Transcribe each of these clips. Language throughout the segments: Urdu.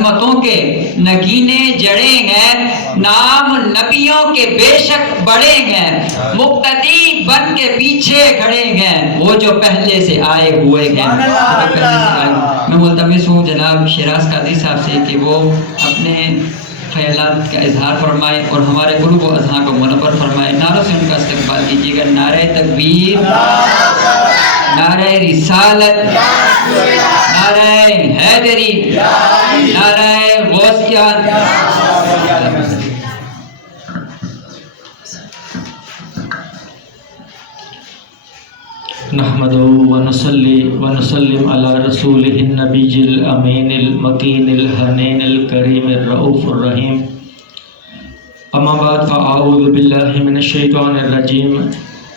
عظمتوں کے نگینے جڑیں ہیں، نام نبیوں کے بے شک بڑے ہیں، مقتدی بن کے پیچھے کھڑے ہیں وہ جو پہلے سے آئے ہوئے ہیں۔ میں ملتمس ہوں جناب شیراز قاضی صاحب سے کہ وہ اپنے خیالات کا اظہار فرمائے اور ہمارے قلوب و اذہان کو منور فرمائے۔ نعروں سے ان کا استقبال کیجیے گا۔ نعرہ تکبیر، نعرہ رسالت، نعرہ حیدری، نعرہ غوثیہ۔ نحمدہ ونصلی ونسلم علی رسولہ النبی الامین المکین الحنین الکریم الرؤوف الرحیم، اما بعد فاعوذ باللہ من الشیطان الرجیم،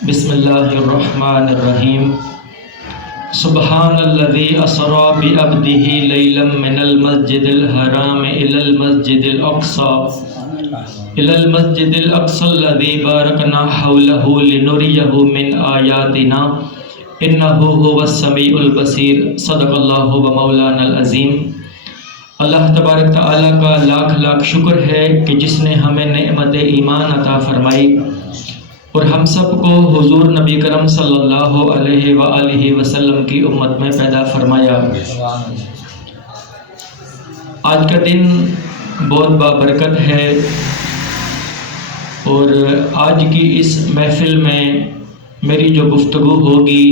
بسم اللہ الرحمن الرحیم۔ سبحان الذی اسری بعبدہ لیلا من المسجد الحرام الی المسجد الاقصی الذی بارکنا حولہ لنریہ من آیاتنا انہ هو السمیع البصیر۔ صدق اللہ و مولانا العظیم۔ اللہ تبارک تعالیٰ کا لاکھ لاکھ شکر ہے کہ جس نے ہمیں نعمت ایمان عطا فرمائی اور ہم سب کو حضور نبی کرم صلی اللہ علیہ وآلہ وسلم کی امت میں پیدا فرمایا۔ آج کا دن بہت بابرکت ہے اور آج کی اس محفل میں میری جو گفتگو ہوگی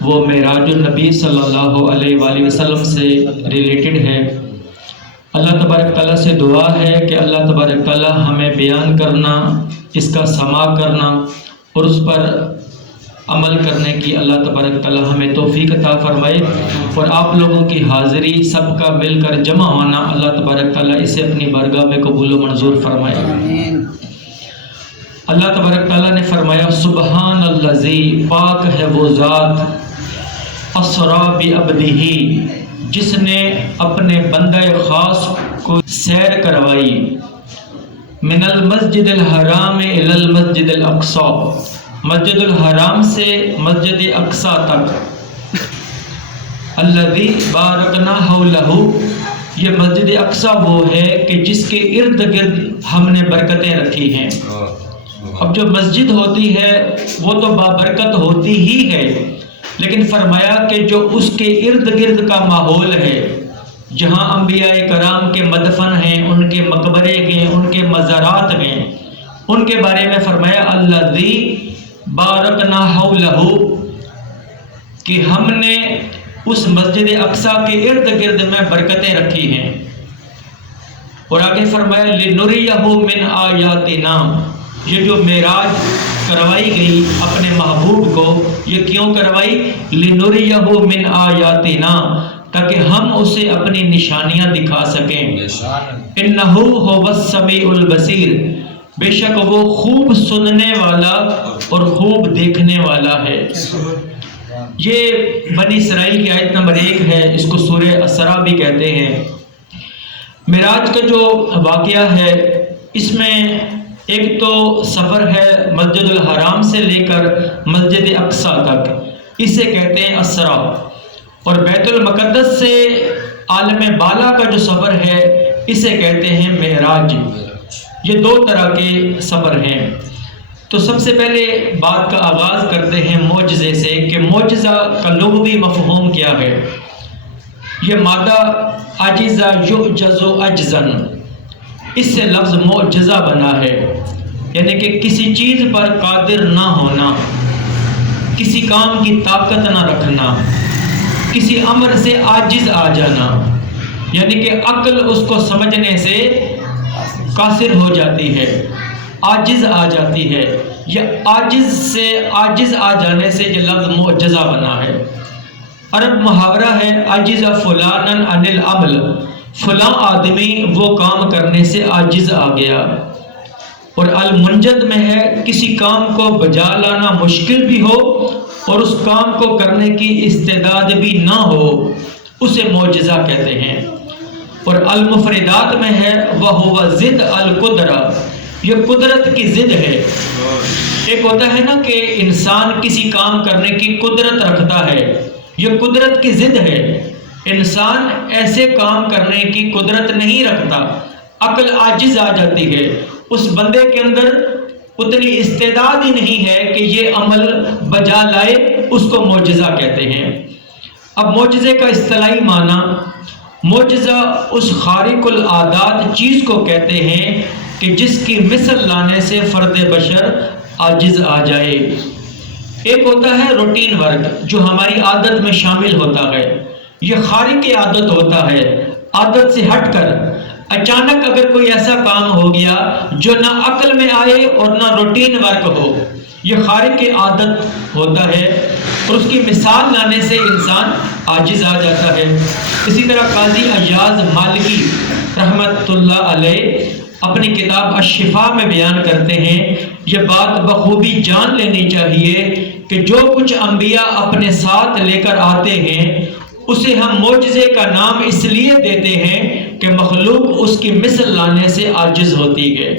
وہ معراج النبی صلی اللہ علیہ وآلہ وسلم سے ریلیٹڈ ہے۔ اللہ تبارک تعالیٰ سے دعا ہے کہ اللہ تبارک تعالیٰ ہمیں بیان کرنا، اس کا سماع کرنا اور اس پر عمل کرنے کی اللہ تبارک تعالیٰ ہمیں توفیق عطا فرمائے، اور آپ لوگوں کی حاضری سب کا مل کر جمع ہونا اللہ تبارک تعالیٰ اسے اپنی بارگاہ میں قبول و منظور فرمائے۔ اللہ تبارک تعالیٰ نے فرمایا سبحان الذی، پاک ہے وہ ذات، اسری بعبدہ، جس نے اپنے بندہ خاص کو سیر کروائی، من المسجد الحرام الی المسجد الاقصی، مسجد الحرام سے مسجد اقصی تک، الذی بارکنا حولہ، یہ مسجد اقصی وہ ہے کہ جس کے ارد گرد ہم نے برکتیں رکھی ہیں۔ اب جو مسجد ہوتی ہے وہ تو بابرکت ہوتی ہی ہے، لیکن فرمایا کہ جو اس کے ارد گرد کا ماحول ہے، جہاں انبیاء کرام کے مدفن ہیں، ان کے مقبرے ہیں، ان کے مزارات ہیں، ان کے بارے میں فرمایا الذی بارکنا حولہ، کہ ہم نے اس مسجد اقصی کے ارد گرد میں برکتیں رکھی ہیں۔ اور آگے فرمایا لنریہ من آیاتنا، یہ جو معراج کروائی گئی اپنے محبوب کو، یہ کیوں کروائی؟ لنریہ من آیاتنا، تاکہ ہم اسے اپنی نشانیاں دکھا سکیں۔ انہ هو السمیع البصیر، بے شک وہ خوب سننے والا اور خوب دیکھنے والا ہے۔ یہ بنی اسرائیل کی آیت نمبر 1 ہے، اس کو سورہ اسراء بھی کہتے ہیں۔ معراج کا جو واقعہ ہے اس میں ایک تو سفر ہے مسجد الحرام سے لے کر مسجد اقصی تک، اسے کہتے ہیں اسراء، اور بیت المقدس سے عالم بالا کا جو سفر ہے اسے کہتے ہیں معراج۔ یہ دو طرح کے سفر ہیں۔ تو سب سے پہلے بات کا آغاز کرتے ہیں معجزے سے کہ معجزہ کا لغوی مفہوم کیا ہے۔ یہ مادہ عجزہ یعجز عجزن، اس سے لفظ معجزہ بنا ہے، یعنی کہ کسی چیز پر قادر نہ ہونا، کسی کام کی طاقت نہ رکھنا، کسی امر سے عاجز آ جانا، یعنی کہ عقل اس کو سمجھنے سے قاصر ہو جاتی ہے، عاجز آ جاتی ہے، یا عاجز سے عاجز آ جانے سے یہ لفظ معجزہ بنا ہے۔ عرب محاورہ ہے عجز فلانا عن العمل، فلاں آدمی وہ کام کرنے سے عاجز آ گیا۔ اور المنجد میں ہے کسی کام کو بجا لانا مشکل بھی ہو اور اس کام کو کرنے کی استعداد بھی نہ ہو، اسے معجزہ کہتے ہیں۔ اور المفردات میں ہے وَهُوَ ضد القدرہ، یہ قدرت کی ضد ہے۔ ایک ہوتا ہے نا کہ انسان کسی کام کرنے کی قدرت رکھتا ہے، یہ قدرت کی ضد ہے۔ انسان ایسے کام کرنے کی قدرت نہیں رکھتا، عقل عاجز آ جاتی ہے، اس بندے کے اندر اتنی استعداد ہی نہیں ہے کہ یہ عمل بجا لائے، اس کو معجزہ کہتے ہیں۔ اب معجزے کا اصطلاحی معنی، معجزہ اس خارق العادات چیز کو کہتے ہیں کہ جس کی مثل لانے سے فرد بشر عاجز آ جائے۔ ایک ہوتا ہے روٹین ورک جو ہماری عادت میں شامل ہوتا ہے، یہ خارق عادت ہوتا ہے، عادت سے ہٹ کر اچانک اگر کوئی ایسا کام ہو گیا جو نہ عقل میں آئے اور نہ روٹین ورک ہو، یہ خارق عادت ہوتا ہے اور اس کی مثال لانے سے انسان عاجز آ جاتا ہے۔ اسی طرح قاضی ایاز مالکی رحمت اللہ علیہ اپنی کتاب الشفاء میں بیان کرتے ہیں، یہ بات بخوبی جان لینی چاہیے کہ جو کچھ انبیاء اپنے ساتھ لے کر آتے ہیں اسے ہم معجزے کا نام اس لیے دیتے ہیں کہ مخلوق اس کی مثل لانے سے عاجز ہوتی ہے۔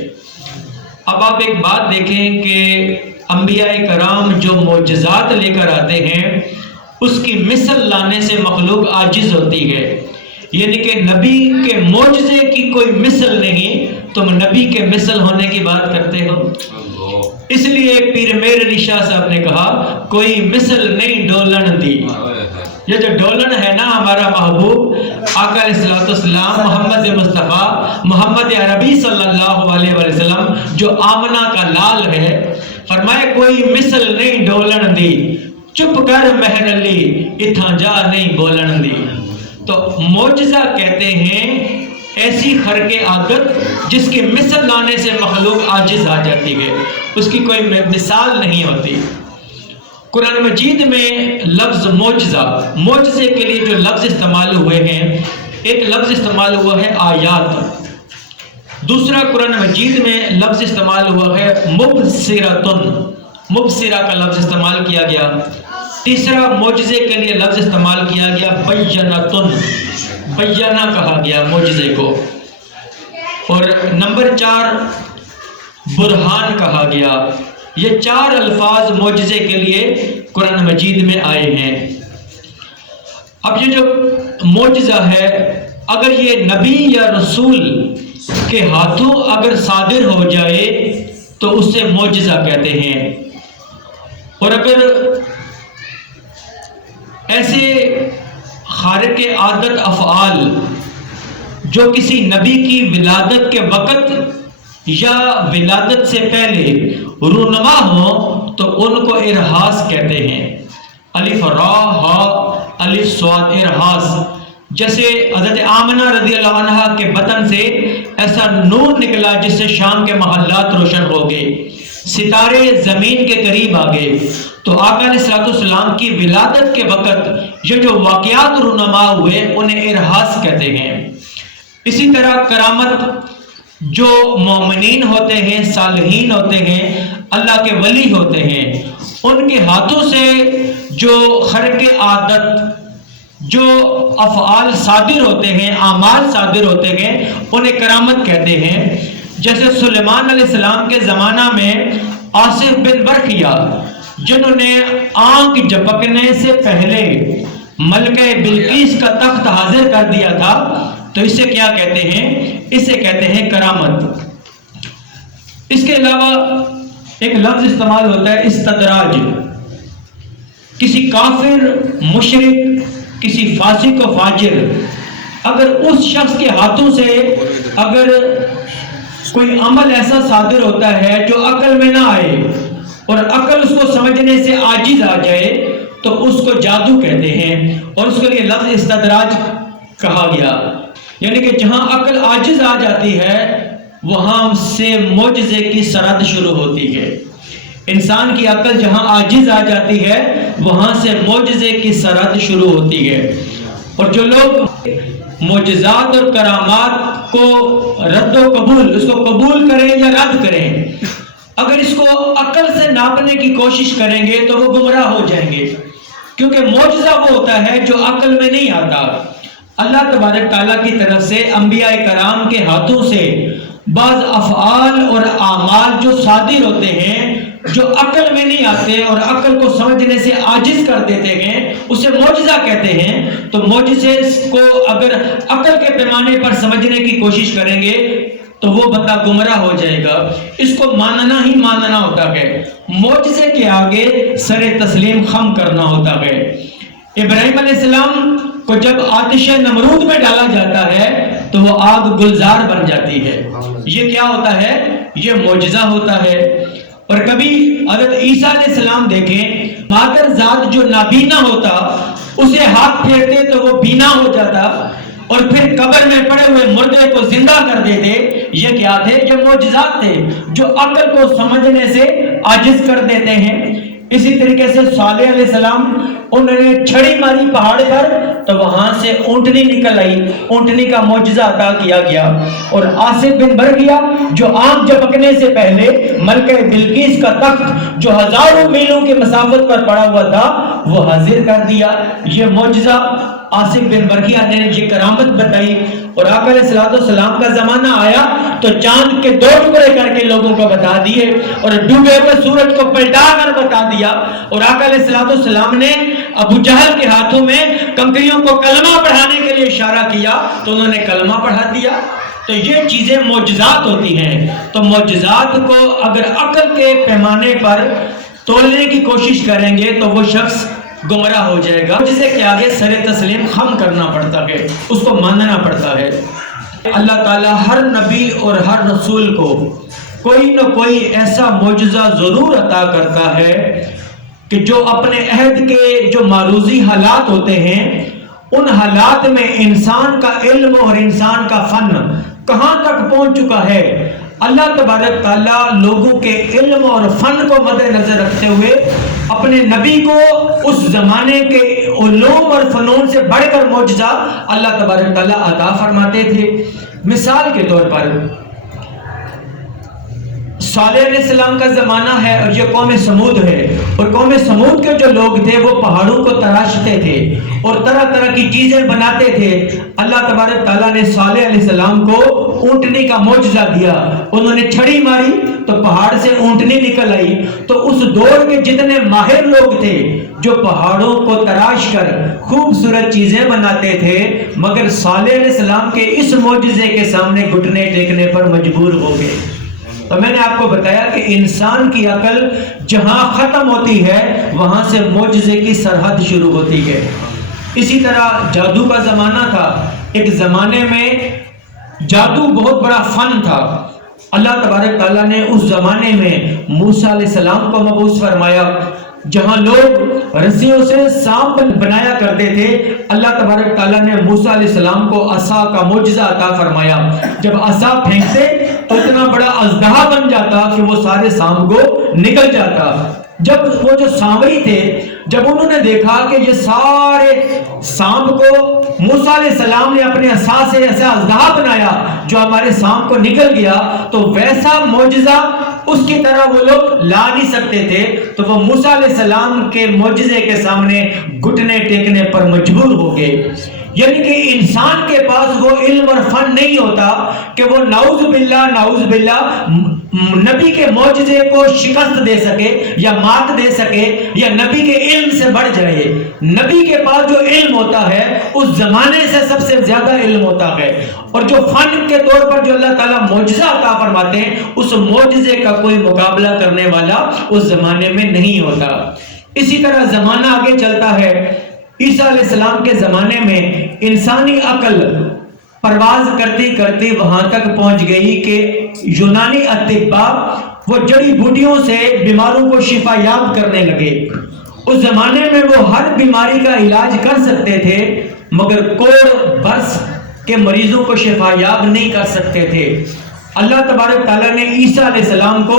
اب آپ ایک بات دیکھیں کہ انبیاء کرام جو معجزات لے کر آتے ہیں اس کی مثل لانے سے مخلوق عاجز ہوتی ہے، یعنی کہ نبی کے معجزے کی کوئی مثل نہیں، تم نبی کے مثل ہونے کی بات کرتے ہو۔ اس لیے پیر میر علی شاہ صاحب نے کہا کوئی مثل نہیں ڈولن دی۔ یہ جو ڈولن ہے نا، ہمارا محبوب آقا علیہ السلام محمد مصطفیٰ محمد عربی صلی اللہ علیہ وسلم جو آمنہ کا لال ہے، فرمائے کوئی مثل نہیں ڈولن دی، چپ کر مہر علی اتھاں جا نہیں بولن دی۔ تو معجزہ کہتے ہیں ایسی خرق عادت جس کی مثل لانے سے مخلوق عاجز آ جاتی ہے، اس کی کوئی مثال نہیں ہوتی۔ قرآن مجید میں لفظ معجزہ، معجزے کے لیے جو لفظ استعمال ہوئے ہیں، ایک لفظ استعمال ہوا ہے آیات، دوسرا قرآن مجید میں لفظ استعمال ہوا ہے مبصرۃن، مبصرہ کا لفظ استعمال کیا گیا، تیسرا معجزے کے لیے لفظ استعمال کیا گیا بینۃن، بینہ کہا گیا معجزے کو، اور نمبر 4 برہان کہا گیا۔ یہ 4 الفاظ معجزے کے لیے قرآن مجید میں آئے ہیں۔ اب یہ جو معجزہ ہے، اگر یہ نبی یا رسول کے ہاتھوں اگر صادر ہو جائے تو اسے معجزہ کہتے ہیں، اور اگر ایسے خارق عادت افعال جو کسی نبی کی ولادت کے وقت یا ولادت سے پہلے رونما ہوں تو ان کو ارہاس کہتے ہیں، الف را ہا الف صاد ارہاس۔ جیسے حضرت آمنہ رضی اللہ عنہ کے بطن سے ایسا نور نکلا جس سے شام کے محلات روشن ہو گئے، ستارے زمین کے قریب آ گئے، تو آقا علیہ السلام کی ولادت کے وقت یہ جو واقعات رونما ہوئے انہیں ارہاس کہتے ہیں۔ اسی طرح کرامت جو مومنین ہوتے ہیں، صالحین ہوتے ہیں، اللہ کے ولی ہوتے ہیں، ان کے ہاتھوں سے جو خرق عادت جو افعال صادر ہوتے ہیں، اعمال صادر ہوتے ہیں، انہیں کرامت کہتے ہیں۔ جیسے سلیمان علیہ السلام کے زمانہ میں آصف بن برخیا جنہوں نے آنکھ جھپکنے سے پہلے ملکہ بلقیس کا تخت حاضر کر دیا تھا، تو اسے کیا کہتے ہیں؟ اسے کہتے ہیں کرامت۔ اس کے علاوہ ایک لفظ استعمال ہوتا ہے استدراج، کسی کافر، مشرک، کسی فاسق و فاجر اگر اس شخص کے ہاتھوں سے اگر کوئی عمل ایسا صادر ہوتا ہے جو عقل میں نہ آئے اور عقل اس کو سمجھنے سے عاجز آ جائے تو اس کو جادو کہتے ہیں، اور اس کے لیے لفظ استدراج کہا گیا، یعنی کہ جہاں عقل عاجز آ جاتی ہے وہاں سے معجزے کی سرحد شروع ہوتی ہے۔ انسان کی عقل جہاں عاجز آ جاتی ہے وہاں سے معجزے کی سرحد شروع ہوتی ہے۔ اور جو لوگ معجزات اور کرامات کو رد و قبول، اس کو قبول کریں یا رد کریں، اگر اس کو عقل سے ناپنے کی کوشش کریں گے تو وہ گمراہ ہو جائیں گے، کیونکہ معجزہ وہ ہوتا ہے جو عقل میں نہیں آتا۔ اللہ تبارک تعالیٰ کی طرف سے انبیاء کرام کے ہاتھوں سے بعض افعال اور اعمال جو صادر ہوتے ہیں جو عقل میں نہیں آتے اور عقل کو سمجھنے سے عاجز کر دیتے ہیں اسے معجزہ کہتے ہیں. تو معجزے کو اگر عقل کے پیمانے پر سمجھنے کی کوشش کریں گے تو وہ بندہ گمراہ ہو جائے گا. اس کو ماننا ہی ماننا ہوتا ہے. معجزے کے آگے سر تسلیم خم کرنا ہوتا ہے. ابراہیم علیہ السلام کو جب آتش نمرود میں ڈالا جاتا ہے تو وہ آگ گلزار بن جاتی ہے. یہ کیا ہوتا ہے؟ یہ معجزہ ہوتا ہے. اور کبھی حضرت عیسیٰ علیہ السلام دیکھیں، مادر ذات جو نابینا ہوتا اسے ہاتھ پھیرتے تو وہ بینا ہو جاتا، اور پھر قبر میں پڑے ہوئے مردے کو زندہ کر دیتے. یہ کیا تھے؟ یہ معجزات تھے جو عقل کو سمجھنے سے عاجز کر دیتے ہیں. اسی طریقے سے صالح علیہ السلام، انہوں نے چھڑی ماری پہاڑ پر تو وہاں سے اونٹنی نکل آئی. اونٹنی کا معجزہ عطا کیا گیا. اور آصف بن برقیہ جو آنکھ جھپکنے سے پہلے ملکہ بلقیس کا تخت جو ہزاروں میلوں کی مسافت پر پڑا ہوا تھا وہ حاضر کر دیا. یہ معجزہ آصف بن برقیہ نے یہ کرامت بتائی. اور آقا علیہ السلام کا زمانہ آیا تو چاند کے 2 ٹکڑے کر کے لوگوں کو بتا دیے اور ڈوبے ہوئے سورج کو پلٹا کر بتا دیا. اور آقا علیہ السلام نے ابو جہل کے ہاتھوں میں کنکریوں کو کلمہ پڑھانے کے لیے اشارہ کیا تو انہوں نے کلمہ پڑھا دیا. تو یہ چیزیں معجزات ہوتی ہیں. تو معجزات کو اگر عقل کے پیمانے پر تولنے کی کوشش کریں گے تو وہ شخص گمراہ ہو جائے گا. جسے کہ آگے سر تسلیم خم کرنا پڑتا ہے، اس کو ماننا پڑتا ہے. اللہ تعالیٰ ہر نبی اور ہر رسول کو کوئی نہ کوئی ایسا معجزہ ضرور عطا کرتا ہے کہ جو اپنے عہد کے جو معروضی حالات ہوتے ہیں ان حالات میں انسان کا علم اور انسان کا فن کہاں تک پہنچ چکا ہے. اللہ تبارک تعالیٰ لوگوں کے علم اور فن کو مد نظر رکھتے ہوئے اپنے نبی کو اس زمانے کے علوم اور فنون سے بڑھ کر معجزہ اللہ تبارک تعالیٰ عطا فرماتے تھے. مثال کے طور پر صالح علیہ السلام کا زمانہ ہے اور یہ قوم سمود ہے. اور قوم سمود کے جو لوگ تھے وہ پہاڑوں کو تراشتے تھے اور طرح طرح کی چیزیں بناتے تھے. اللہ تبارک تعالیٰ نے صالح علیہ السلام کو اونٹنی کا معجزہ دیا. انہوں نے چھڑی ماری تو پہاڑ سے اونٹنی نکل آئی. تو اس دور کے جتنے ماہر لوگ تھے جو پہاڑوں کو تراش کر خوبصورت چیزیں بناتے تھے مگر صالح علیہ السلام کے اس معجزے کے سامنے گھٹنے ٹیکنے پر مجبور ہو گئے. تو میں نے آپ کو بتایا کہ انسان کی عقل جہاں ختم ہوتی ہے وہاں سے معجزے کی سرحد شروع ہوتی ہے. اسی طرح جادو کا زمانہ تھا. ایک زمانے میں جادو بہت بڑا فن تھا. اللہ تبارک تعالیٰ نے اس زمانے میں موسیٰ علیہ السلام کو مبعوث فرمایا. جہاں لوگ رسیوں سے سانپ بنایا کرتے تھے اللہ تبارک تعالیٰ نے موسیٰ علیہ السلام کو عصا کا معجزہ عطا فرمایا. جب عصا پھینکتے تو اتنا بڑا اژدہا بن جاتا کہ وہ سارے سانپ کو نکل جاتا. جب وہ جو سانوری تھے جب انہوں نے دیکھا کہ یہ سارے سانپ کو موسیٰ علیہ السلام نے اپنے عصا سے ایسا اژدہا بنایا جو ہمارے سانپ کو نکل گیا تو ویسا معجزہ اس کی طرح وہ لوگ لا نہیں سکتے تھے. تو وہ موسیٰ علیہ السلام کے معجزے کے سامنے گھٹنے ٹیکنے پر مجبور ہو گئے. یعنی کہ انسان کے پاس وہ علم اور فن نہیں ہوتا کہ وہ نعوذ باللہ نبی کے معجزے کو شکست دے سکے یا مات دے سکے یا نبی کے علم سے بڑھ جائے. نبی کے پاس جو علم ہوتا ہے اس زمانے سے سب سے زیادہ علم ہوتا ہے. اور جو فن کے طور پر جو اللہ تعالیٰ معجزہ عطا فرماتے ہیں اس معجزے کا کوئی مقابلہ کرنے والا اس زمانے میں نہیں ہوتا. اسی طرح زمانہ آگے چلتا ہے. عیسیٰ علیہ السلام کے زمانے میں انسانی عقل پرواز کرتی کرتی وہاں تک پہنچ گئی کہ یونانی اطباء وہ جڑی بوٹیوں سے بیماروں کو شفا یاب کرنے لگے. اس زمانے میں وہ ہر بیماری کا علاج کر سکتے تھے مگر کوڑ برس کے مریضوں کو شفا یاب نہیں کر سکتے تھے. اللہ تبارک تعالیٰ نے عیسیٰ علیہ السلام کو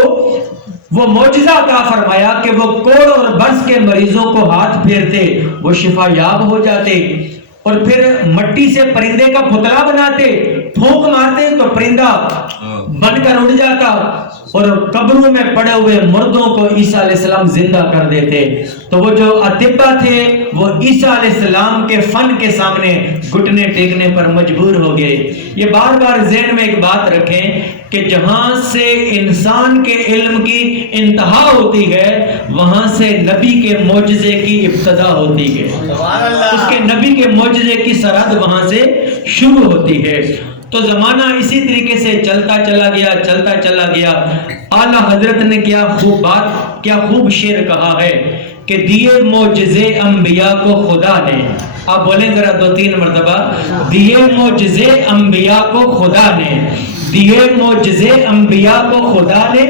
وہ معجزہ عطا فرمایا کہ وہ کوڑ اور برس کے مریضوں کو ہاتھ پھیرتے وہ شفا یاب ہو جاتے. اور پھر مٹی سے پرندے کا پتلا بناتے پھونک مارتے تو پرندہ بن کر اڑ جاتا. اور قبروں میں پڑے ہوئے مردوں کو عیسیٰ علیہ السلام زندہ کر دیتے. تو وہ جو اطباء تھے وہ عیسیٰ علیہ السلام کے فن کے سامنے گھٹنے ٹیکنے پر مجبور ہو گئے. یہ بار بار ذہن میں ایک بات رکھیں کہ جہاں سے انسان کے علم کی انتہا ہوتی ہے وہاں سے نبی کے معجزے کی ابتدا ہوتی ہے. اس کے نبی کے معجزے کی سرحد وہاں سے شروع ہوتی ہے. تو زمانہ اسی طریقے سے چلتا چلا گیا. اعلیٰ حضرت نے کیا خوب شعر کہا ہے کہ دیے معجزے انبیاء کو خدا نے. آپ بولیں ذرا 2-3 مرتبہ, دیے معجزے انبیاء کو خدا نے, دیے معجزے انبیاء کو خدا نے,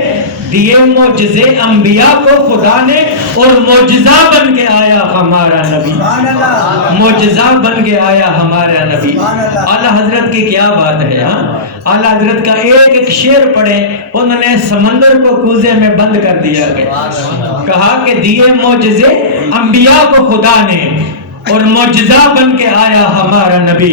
دیے معجزے انبیاء کو خدا نے, اور معجزہ بن کے آیا ہمارا نبی, معجزہ بن کے آیا ہمارا نبی. اعلیٰ حضرت کی کیا بات ہے. اعلیٰ حضرت کا ایک شعر پڑھیں, انہوں نے سمندر کو کوزے میں بند کر دیا گیا, کہا کہ دیے معجزے انبیاء کو خدا نے اور معجزہ بن کے آیا ہمارا نبی.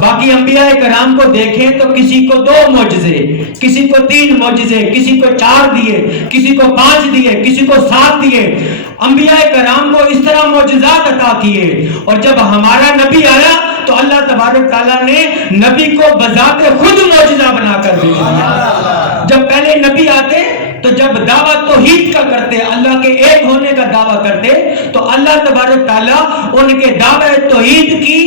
باقی انبیاء کرام کو دیکھیں تو کسی کو 2 معجزے, کسی کو 3 معجزے, کسی کو 4 دیے, کسی کو 5 دیے, کسی کو 7 دیے. انبیاء کرام کو اس طرح معجزات عطا کیے. اور جب ہمارا نبی آیا تو اللہ تبارک تعالیٰ نے نبی کو بذات خود معجزہ بنا کر دیا. جب پہلے نبی آتے تو جب دعویٰ توحید کا کرتے, اللہ کے ایک ہونے کا دعویٰ کرتے, تو اللہ تبارک تعالیٰ ان کے دعویٰ توحید کی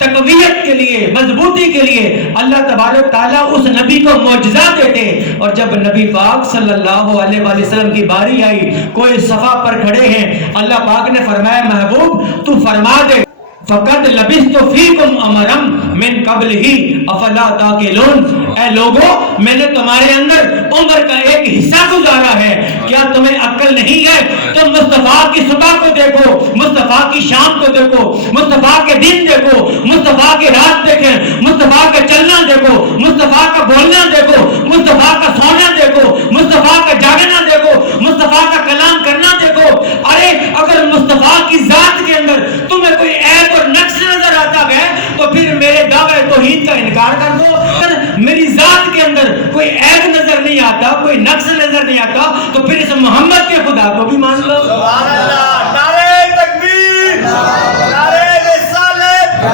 تقویت کے لیے, مضبوطی کے لیے اللہ تبارک تعالیٰ اس نبی کو معجزہ دیتے. اور جب نبی پاک صلی اللہ علیہ وآلہ وسلم کی باری آئی, کوئی صفا پر کھڑے ہیں, اللہ پاک نے فرمایا محبوب تو فرما دے فقط لبثت فیکم امرم من قبل ہی افلا تاکلون. اے لوگو میں نے تمہارے اندر عمر کا ایک حصہ گزارا ہے, کیا تمہیں عقل نہیں ہے؟ تم مصطفیٰ کی صبح کو دیکھو, مصطفیٰ کی شام کو دیکھو, مصطفیٰ کے دن دیکھو, مصطفیٰ کی رات دیکھیں, مصطفیٰ کا چلنا دیکھو, مصطفیٰ کا بولنا دیکھو, مصطفیٰ کا سونا دیکھو, مصطفیٰ کا جاگنا دیکھو, مصطفیٰ کا کلام کرنا دیکھو. ارے اگر مصطفیٰ کی ذات کے اندر تمہیں کوئی عیب اور نقص نظر آتا ہے تو پھر میرے دعوے توحید کا انکار کر دو. اگر میری ذات کے اندر کوئی عیب نظر نہیں آتا, کوئی نقص نظر نہیں آتا, تو پھر اس محمد کے خدا کو بھی مان لو. سبحان اللہ. نعرہ تکبیر, نعرہ رسالت,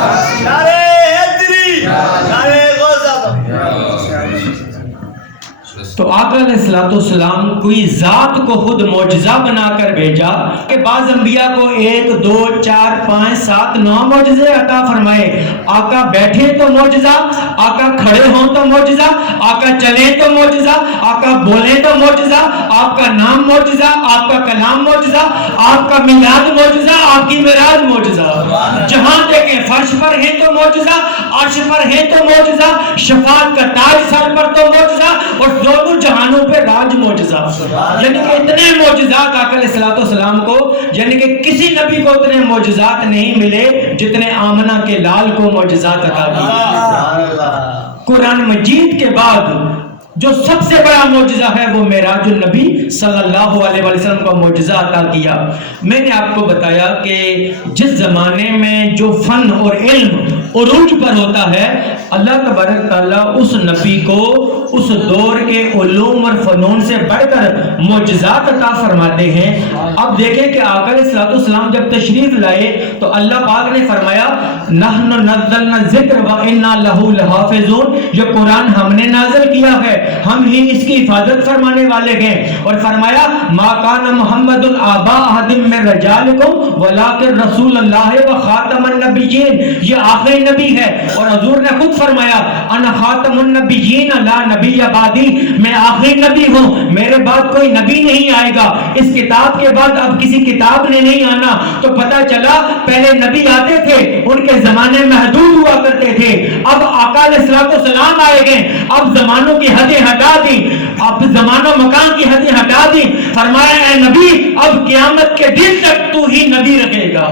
نعرہ حیدری, نعرہ تو آقا علیہ السلام کوئی ذات کو خود معجزہ بنا کر بھیجا کہ بعض انبیاء کو 1 2 4 5 7 9 معجزے عطا فرمائے. آقا بیٹھے تو معجزہ, آقا کھڑے ہوں تو معجزہ, آقا چلیں تو معجزہ, آقا بولیں تو معجزہ, آپ کا نام معجزہ, آپ کا کلام معجزہ, آپ کا میلاد معجزہ, آپ کی معراج معجزہ. جہاں دیکھیں فرش پر ہیں تو معجزہ, عرش پر ہیں تو معجزہ, شفاعت کا تاج سر پر تو معجزہ, اور دونوں جہانوں پہ راج معجزہ. یعنی کہ اتنے معجزات آقا علیہ السلام کو, یعنی کہ کسی نبی کو اتنے معجزات نہیں ملے جتنے آمنہ کے لال کو معجزات عطا کی. قرآن مجید کے بعد جو سب سے بڑا معجزہ ہے وہ معراج النبی صلی اللہ علیہ وسلم کو معجزہ عطا کیا. میں نے آپ کو بتایا کہ جس زمانے میں جو فن اور علم عروج پر ہوتا ہے, اللہ تبارک تعالیٰ اس نبی کو اس دور کے علوم اور فنون سے بڑھ کر معجزات عطا فرماتے ہیں. اب دیکھیں کہ آقا علیہ السلام جب تشریف لائے تو اللہ پاک نے فرمایا نحن نزلنا الذکر وإنا لہ لحافظون, یہ قرآن ہم نے نازل کیا ہے, ہم ہی اس کی حفاظت فرمانے والے ہیں. اور فرمایا ما کان محمد آبا احد من رجالکم ولکن رسول اللہ و خاتم النبیین, یہ آخری نبی ہے. اور حضور نے خود فرمایا انا خاتم النبیین لا نبی بعدی, میں آخری نبی ہوں, میرے بعد کوئی نبی نہیں آئے گا. اس کتاب کے بعد اب کسی کتاب نے نہیں آنا. تو پتہ چلا پہلے نبی آتے تھے, ان کے زمانے محدود ہوا کرتے تھے. اب آقا علیہ السلام آئے گئے, اب زمانوں کی حدیں ہٹا دی, اب زمان و مکان کی حدیں ہٹا دی. فرمایا اے نبی اب قیامت کے دن تک تو ہی نبی رکھے گا,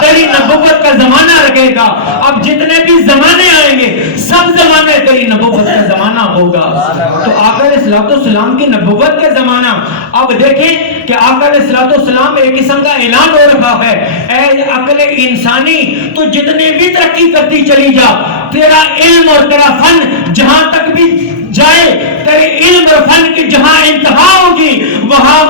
تیری نبوت کا زمانہ رکھے گا. اب جتنے بھی زمانے آئیں گے سب زمانے تیری نبوت کا زمانہ ہوگا. تو آقا علیہ السلام کی نبوت کا زمانہ. اب دیکھیں کہ آقا علیہ السلام ایک قسم کا اعلان ہو رہا ہے, اے عقل انسانی تو جتنے بھی ترقی کرتی چلی جا, تیرا علم اور تیرا فن جہاں تک بھی جائے, تیرے علم اور فن کی جہاں انتہا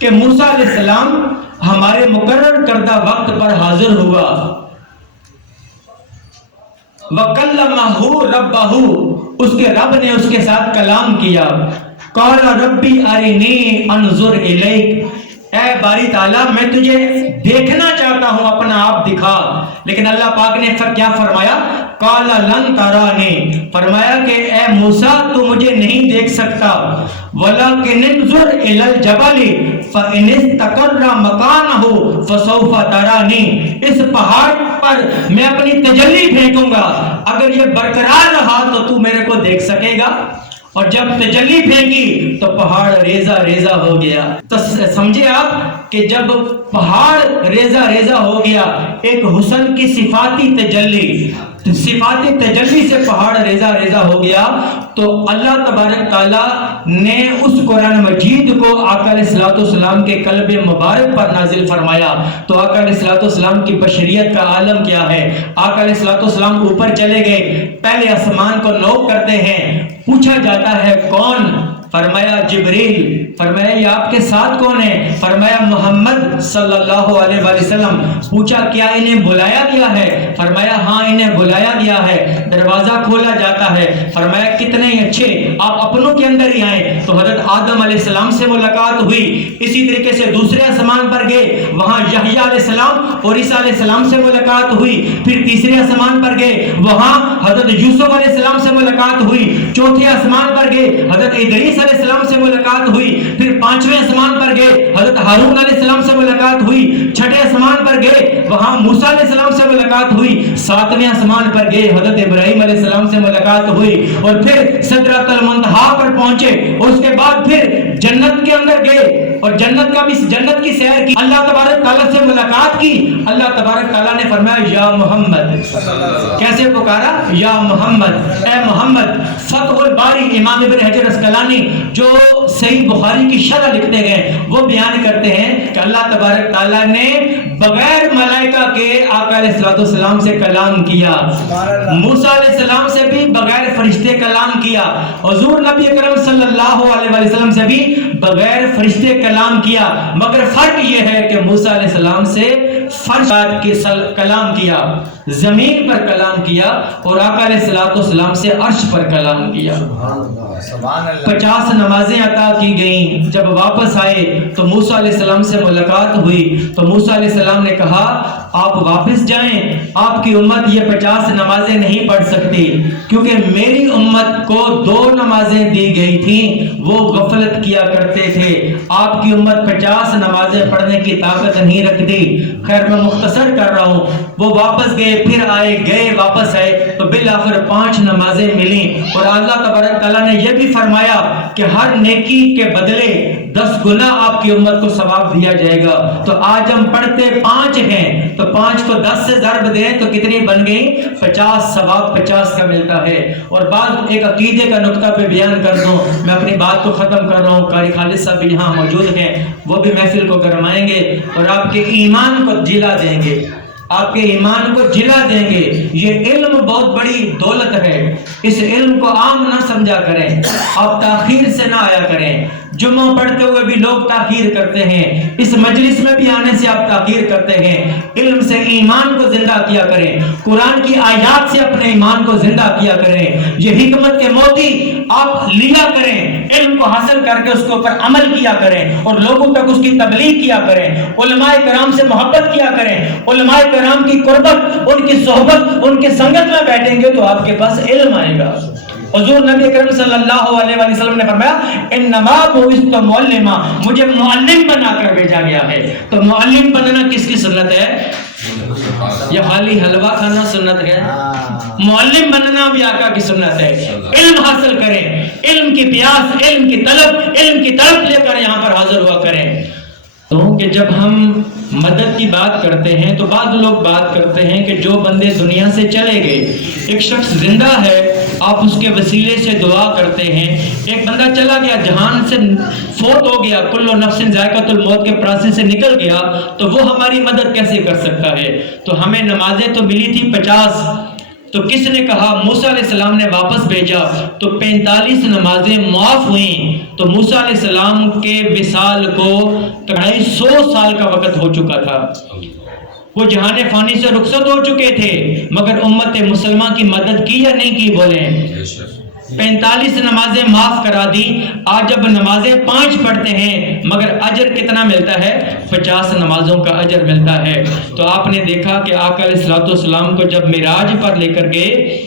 کہ موسیٰ علیہ السلام ہمارے مقرر کردہ وقت پر حاضر ہوا. وَكَلَّمَهُ رَبَّهُ اس کے رب نے اس کے ساتھ کلام کیا. قَالَ رَبِّ أَرِنِي أَنظُرْ إِلَيْكَ اے باری تعالیٰ میں تجھے دیکھنا چاہتا ہوں، اپنا آپ دکھا. لیکن اللہ پاک نے پھر کیا فرمایا؟ قَالَ لَن تَرَانِي فرمایا کہ اے موسیٰ تو مجھے نہیں دیکھ سکتا. وَلَكِنِ انظُرْ إِلَى الْجَبَلِ فَإِنِ اسْتَقَرَّ مَكَانَهُ فَسَوْفَ تَرَانِي اس پہاڑ پر میں اپنی تجلی پھینکوں گا، اگر یہ برقرار رہا تو تو میرے کو دیکھ سکے گا. اور جب تجلی پھینکی تو پہاڑ ریزہ ریزہ ہو گیا. تو سمجھے آپ کہ جب پہاڑ ریزہ ریزہ ہو گیا، ایک حسن کی صفاتی تجلی سے پہاڑ ریزہ ریزہ ہو گیا، تو اللہ تبارک تعالیٰ نے اس قرآن مجید کو آقا علیہ الصلوۃ والسلام کے قلب مبارک پر نازل فرمایا. تو آقا علیہ الصلوۃ والسلام کی بشریت کا عالم کیا ہے؟ آقا علیہ الصلوۃ والسلام اوپر چلے گئے، پہلے آسمان کو نوک کرتے ہیں، پوچھا جاتا ہے کون؟ فرمایا جبریل. فرمایا یہ آپ کے ساتھ کون ہے؟ فرمایا محمد صلی اللہ علیہ وآلہ وسلم. پوچھا کیا انہیں بلایا گیا ہے؟ فرمایا ہاں انہیں بلایا گیا ہے. دروازہ کھولا جاتا ہے. فرمایا کتنے اچھے، آپ اپنوں کے اندر ہی آئیں. تو حضرت آدم علیہ السلام سے ملاقات ہوئی. اسی طریقے سے دوسرے آسمان پر گئے، وہاں یحییٰ علیہ السلام اور عیسیٰ علیہ السلام سے ملاقات ہوئی. پھر تیسرے آسمان پر گئے، وہاں حضرت یوسف علیہ السلام سے ملاقات ہوئی. چوتھے آسمان پر گئے، حضرت ادریس علیہ السلام سے ملاقات ہوئی. پھر پانچویں آسمان پر گئے، حضرت ہارون علیہ السلام سے ملاقات ہوئی. چھٹے آسمان پر گئے، وہاں موسیٰ علیہ السلام سے ملاقات ہوئی. ساتویں آسمان پر گئے، حضرت ابراہیم علیہ السلام سے ملاقات ہوئی. اور پھر سدرۃ المنتہا پر پہنچے، اور اس کے بعد پھر جنت کے اندر گئے اور جنت کی سیر کی. اللہ تبارک تعالیٰ سے ملاقات کی. اللہ تبارک تعالیٰ نے فرمایا یا محمد. کیسے پکارا؟ یا محمد، اے محمد. فتح الباری امام ابن حجر اسقلانی جو صحیح بخاری کی شرح لکھتے ہیں وہ بیان کرتے ہیں کہ اللہ تبارک تعالیٰ نے بغیر ملائکہ کے آقا علیہ الصلوۃ والسلام سے کلام کیا. موسیٰ علیہ السلام سے بھی بغیر فرشتے کلام کیا. حضور نبی اکرم صلی اللہ علیہ وآلہ وسلم سے بھی بغیر فرشتے کلام کیا. مگر فرق یہ ہے کہ موسیٰ علیہ السلام سے فرش کے کلام کیا، زمین پر کلام کیا، اور آقا علیہ الصلوۃ والسلام سے عرش پر کلام کیا. 50 نمازیں عطا کی گئیں. جب واپس آئے تو موسیٰ علیہ السلام سے ملاقات ہوئی. تو موسیٰ علیہ السلام نے کہا آپ واپس جائیں، آپ کی امت یہ 50 نمازیں نہیں پڑھ سکتی، کیونکہ میری امت کو 2 نمازیں دی گئی تھیں، وہ غفلت کیا کرتے تھے. آپ کی امت 50 نمازیں پڑھنے کی طاقت نہیں رکھتی. خیر میں مختصر کر رہا ہوں. وہ واپس گئے، پھر آئے، گئے، واپس آئے، تو بالآخر 5 نمازیں ملیں. اور اللہ تبارک تعالیٰ نے یہ بھی فرمایا کہ ہر نیکی کے بدلے 10 گنا آپ کی امت کو ثواب دیا جائے گا. تو آج ہم پڑھتے 5 ہیں، تو 5 کو 10 سے ضرب دیں تو کتنی بن گئی؟ 50. ثواب 50 کا ملتا ہے. اور بعد ایک عقیدے کا نقطہ پہ بیان کر دوں، میں اپنی بات کو ختم کر رہا ہوں. قاری خالد صاحب بھی یہاں موجود ہیں، وہ بھی محفل کو گرمائیں گے اور آپ کے ایمان کو جلا دیں گے، آپ کے ایمان کو جلا دیں گے. یہ علم بہت بڑی دولت ہے. اس علم کو عام نہ سمجھا کریں، آپ تاخیر سے نہ آیا کریں. جمعہ پڑھتے ہوئے بھی لوگ تاخیر کرتے ہیں، اس مجلس میں بھی آنے سے آپ تاخیر کرتے ہیں. علم سے ایمان کو زندہ کیا کریں، قرآن کی آیات سے اپنے ایمان کو زندہ کیا کریں. یہ حکمت کے موتی آپ لیا کریں، علم کو حاصل کر کے اس کے اوپر عمل کیا کریں اور لوگوں تک اس کی تبلیغ کیا کریں. علماء کرام سے محبت کیا کریں. علماء کرام کی قربت، ان کی صحبت، ان کی سنگت میں بیٹھیں گے تو آپ کے پاس علم آئے گا. حضور نبی اکرم صلی اللہ علیہ وآلہ وسلم نے فرمایا انما بعثت معلما، مجھے معلم بنا کر بھیجا گیا ہے. تو معلم بننا کس کی سنت ہے؟ یہ خالی حلوہ کھانا سنت ہے؟ معلم بننا بھی آقا کی سنت ہے. علم حاصل کریں، علم کی پیاس، علم کی طلب لے کر یہاں پر حاضر ہوا کریں. تو کہ جب ہم مدد کی بات کرتے ہیں تو بعض لوگ بات کرتے ہیں کہ جو بندے دنیا سے چلے گئے، ایک شخص زندہ ہے، آپ اس کے وسیلے سے دعا کرتے ہیں. ایک بندہ چلا گیا، جہان سے فوت ہو گیا، کل نفس ذائقۃ الموت کے پراسے سے نکل گیا، تو وہ ہماری مدد کیسے کر سکتا ہے؟ تو ہمیں نمازیں تو ملی تھی 50، تو کس نے کہا؟ موسیٰ علیہ السلام نے واپس بھیجا تو 45 نمازیں معاف ہوئیں. تو موسیٰ علیہ السلام کے وصال کو 250 سال کا وقت ہو چکا تھا. وہ جہان فانی سے رخصت ہو چکے تھے، مگر امت مسلمہ کی مدد کی یا نہیں کی؟ بولیں. 45 نمازیں معاف کرا دی. آج جب نمازیں 5 پڑھتے ہیں مگر اجر کتنا ملتا ہے؟ 50 نمازوں کا اجر ملتا ہے. تو آپ نے دیکھا کہ آقا علیہ الصلوۃ والسلام کو جب معراج پر لے کر گئے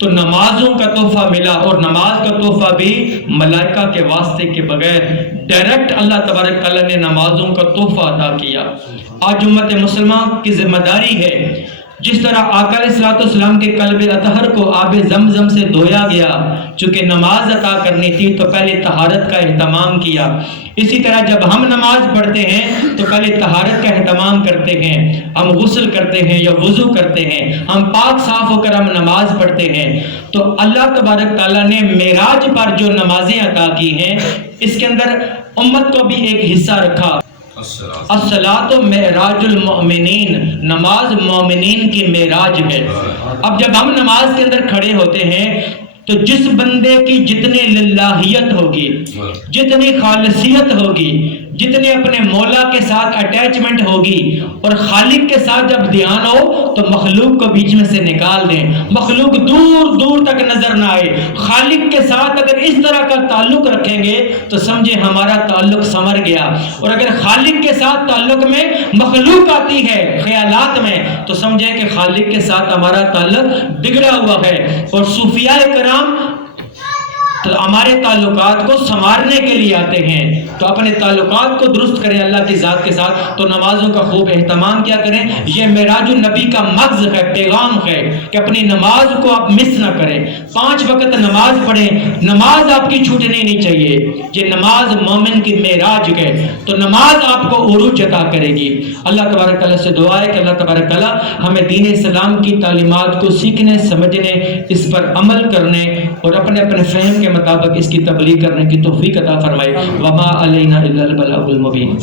تو نمازوں کا تحفہ ملا، اور نماز کا تحفہ بھی ملائکہ کے واسطے کے بغیر ڈائریکٹ اللہ تبارک تعالیٰ نے نمازوں کا تحفہ عطا کیا. آج امت مسلمہ کی ذمہ داری ہے، جس طرح آقا علیہ الصلوۃ والسلام کے قلب اطہر کو آب زمزم سے دھویا گیا، چونکہ نماز عطا کرنی تھی تو پہلے طہارت کا اہتمام کیا. اسی طرح جب ہم نماز پڑھتے ہیں تو پہلے طہارت کا اہتمام کرتے ہیں. ہم غسل کرتے ہیں یا وضو کرتے ہیں، ہم پاک صاف ہو کر ہم نماز پڑھتے ہیں. تو اللہ تبارک تعالیٰ نے معراج پر جو نمازیں عطا کی ہیں، اس کے اندر امت کو بھی ایک حصہ رکھا. الصلاۃ معراج المؤمنین، نماز مومنین کی معراج ہے. اب جب ہم نماز کے اندر کھڑے ہوتے ہیں تو جس بندے کی جتنی للہیت ہوگی، جتنی خالصیت ہوگی، جتنے اپنے مولا کے ساتھ اٹیچمنٹ ہوگی، اور خالق کے ساتھ جب دھیان ہو تو مخلوق کو بیچ میں سے نکال دیں. مخلوق دور دور تک نظر نہ آئے. خالق کے ساتھ اگر اس طرح کا تعلق رکھیں گے تو سمجھے ہمارا تعلق سمر گیا. اور اگر خالق کے ساتھ تعلق میں مخلوق آتی ہے خیالات میں تو سمجھے کہ خالق کے ساتھ ہمارا تعلق بگڑا ہوا ہے. اور صوفیاء کرام تو ہمارے تعلقات کو سنوارنے کے لیے آتے ہیں. تو اپنے تعلقات کو درست کریں اللہ کی ذات کے ساتھ. تو نمازوں کا خوب اہتمام کیا کریں. یہ معراج النبی کا مغز ہے، پیغام ہے کہ اپنی نماز کو آپ مس نہ کریں. 5 وقت نماز پڑھیں. نماز آپ کی چھوٹنی نہیں چاہیے. یہ نماز مومن کی معراج ہے. تو نماز آپ کو عروج عطا کرے گی. اللہ تبارک تعالیٰ سے دعا ہے کہ اللہ تبارک تعالیٰ ہمیں دین اسلام کی تعلیمات کو سیکھنے، سمجھنے، اس پر عمل کرنے اور اپنے اپنے فہم کے مطابق اس کی تبلیغ کرنے کی توفیق عطا فرمائے. وما علینا الا البلاغ المبین.